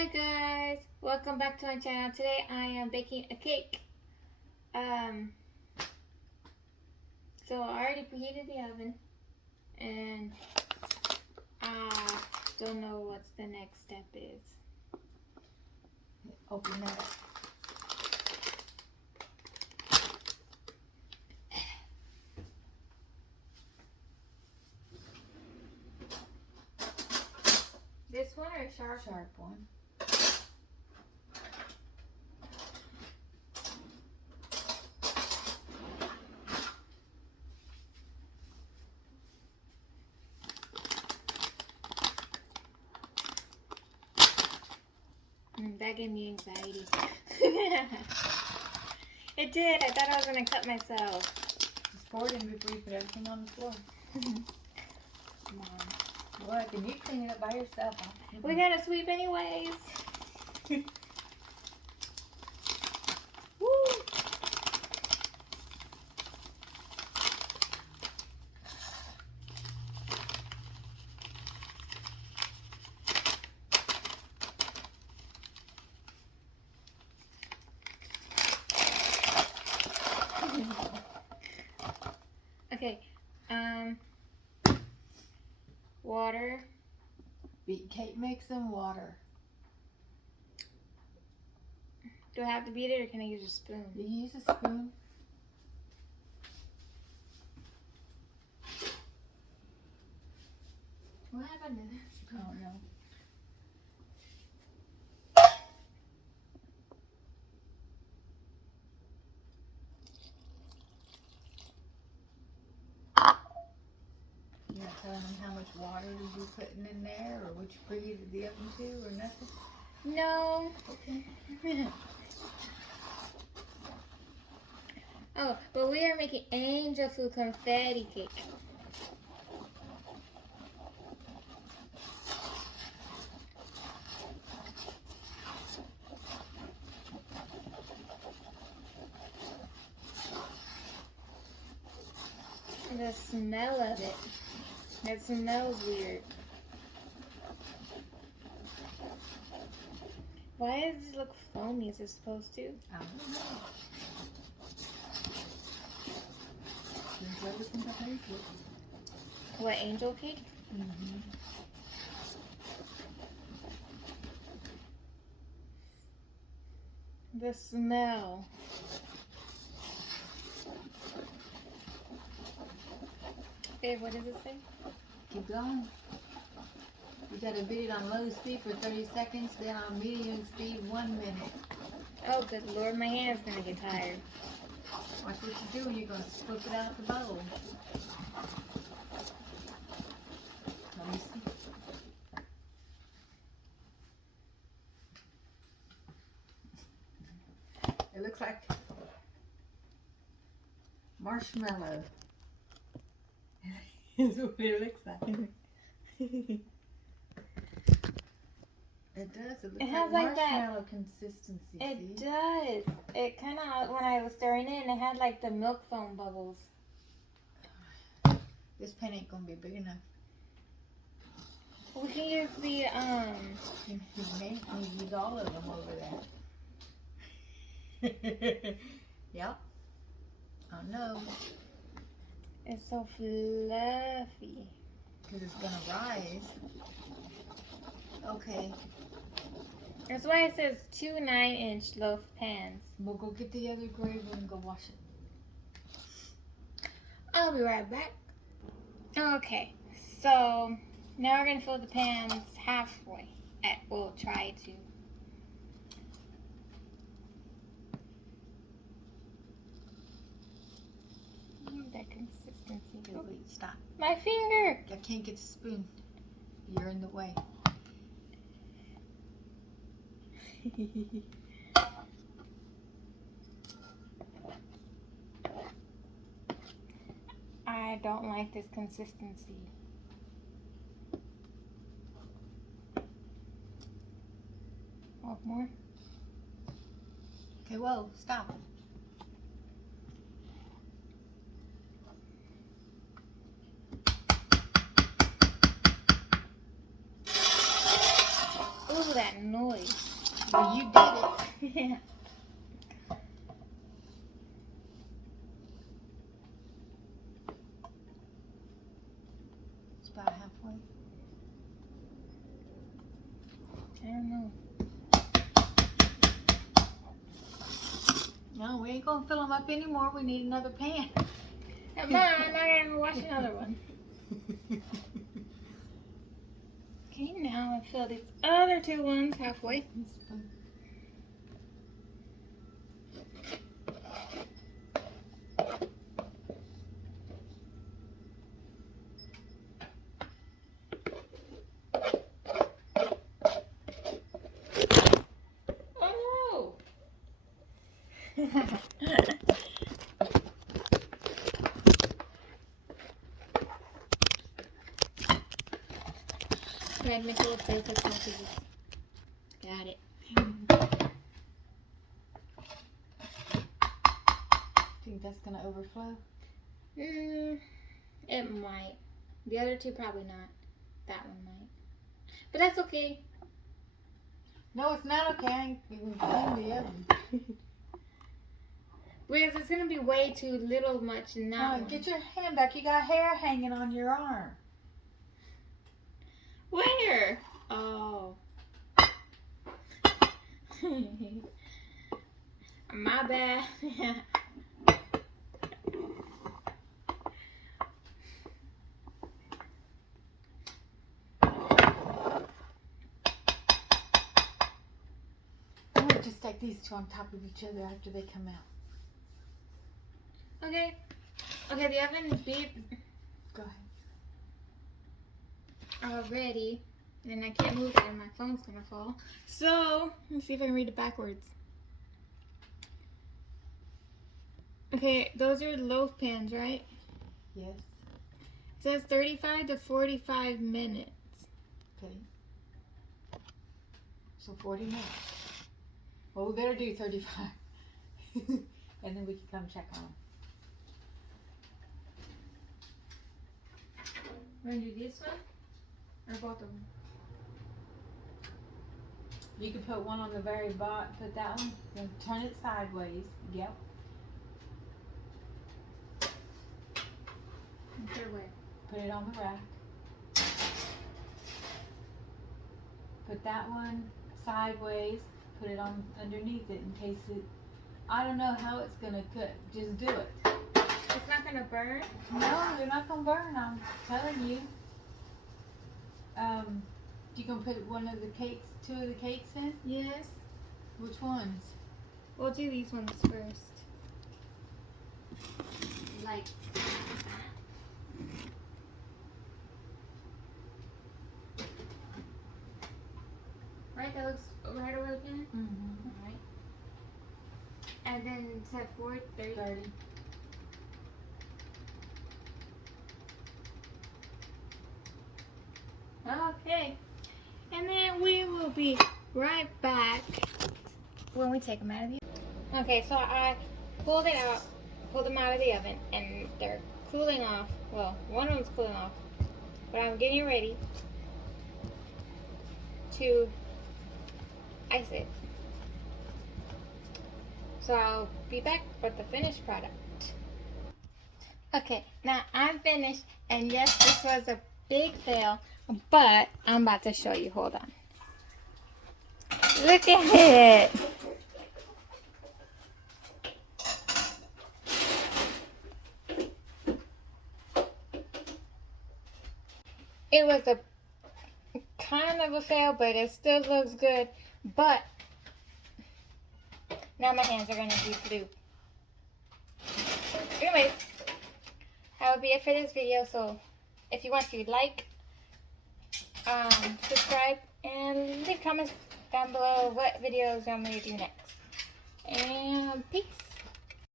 Hi guys, welcome back to my channel. Today I am baking a cake. So I already preheated the oven and I don't know what the next step is. Open that up. This one or sharp? Sharp one. That gave me anxiety. It did. I thought I was going to cut myself. Just pour it in before you put everything on the floor. Come on. What? Can you clean it up by yourself? We got to sweep anyways. Woo! Okay, water. Beat cake mix and water. Do I have to beat it or can I use a spoon? You can use a spoon. What happened to this I spoon? don't know. You're not telling them how much water you're putting in there or what you preheated the oven to or nothing? No. Okay. Oh, but we are making angel food confetti cake. The smell of it. It smells weird. Why does it look foamy? Is it supposed to? I don't know. There's everything I made with. What, angel cake? Mm-hmm. The smell. Babe, what does it say? Keep going. You gotta beat it on low speed for 30 seconds, then on medium speed 1 minute. Oh, good Lord, my hand's gonna get tired. Watch what you do when you're gonna flip it out the bowl. Let me see. It looks like marshmallow. Is what it looks like. It does. It looks It has like that- marshmallow consistency. It see? does. It kind of, when I was stirring it, it had like the milk foam bubbles. This pan ain't gonna be big enough. We can use the, You may use all of them over there. Yep. I know. it's so fluffy. Because it's gonna rise. Okay. That's why it says 2 9-inch loaf pans. We'll go get the other gravy and go wash it. I'll be right back. Okay, so now we're gonna fill the pans halfway. We'll try to. That consistency. Okay, wait, stop. My finger! I can't get the spoon. You're in the way. I don't like this consistency. Want more? Okay, whoa, stop. Ooh, that that noise. Well, you did it. Yeah. It's about halfway. I don't know. No, we ain't gonna fill them up anymore. We need another pan. Come on, I gotta wash another one. Okay, now I fill these other 2 ones halfway. Oh! Red nickel filter coffee. Got it. Think that's gonna overflow? It might. The other 2 probably not. That one might. But that's okay. No, it's not okay. I ain't even clean the oven. Because it's gonna be way too little much in that one. Get your hand back. You got hair hanging on your arm. Where? Oh. My bad. I'm gonna just stack these 2 on top of each other after they come out. Okay. Okay, the oven is beat Go ahead. already. And I can't move it and my phone's gonna fall. So, let's see if I can read it backwards. Okay, those are loaf pans, right? Yes. It says 35 to 45 minutes. Okay. So 40 minutes. Well, we better do 35. And then we can come check on them. We're gonna do this one? Or both of them? You can put one on the very bottom, put that one, then turn it sideways. Yep. Third way. Put it on the rack. Put that one sideways. Put it on underneath it in case it. I don't know how it's gonna cook. Just do it. It's not gonna burn? No, they're not gonna burn. I'm telling you. You gonna put one of the cakes, 2 of the cakes in? Yes. Which ones? We'll do these ones first. Like. Right, that looks right over the pan? Mm-hmm. Alright. And then set 4:30. 30. Okay. And then we will be right back when we take them out of the oven. Okay, so I pulled them out of the oven, and they're cooling off. Well, one of them's cooling off, but I'm getting ready to ice it. So I'll be back with the finished product. Okay, now I'm finished, and yes, this was a big fail, but I'm about to show you. Hold on. Look at it. It was a kind of a fail, but it still looks good. But now my hands are going to be blue. Anyways, that would be it for this video. So if you want to like, subscribe, and leave comments down below what videos you want me to do next. And peace.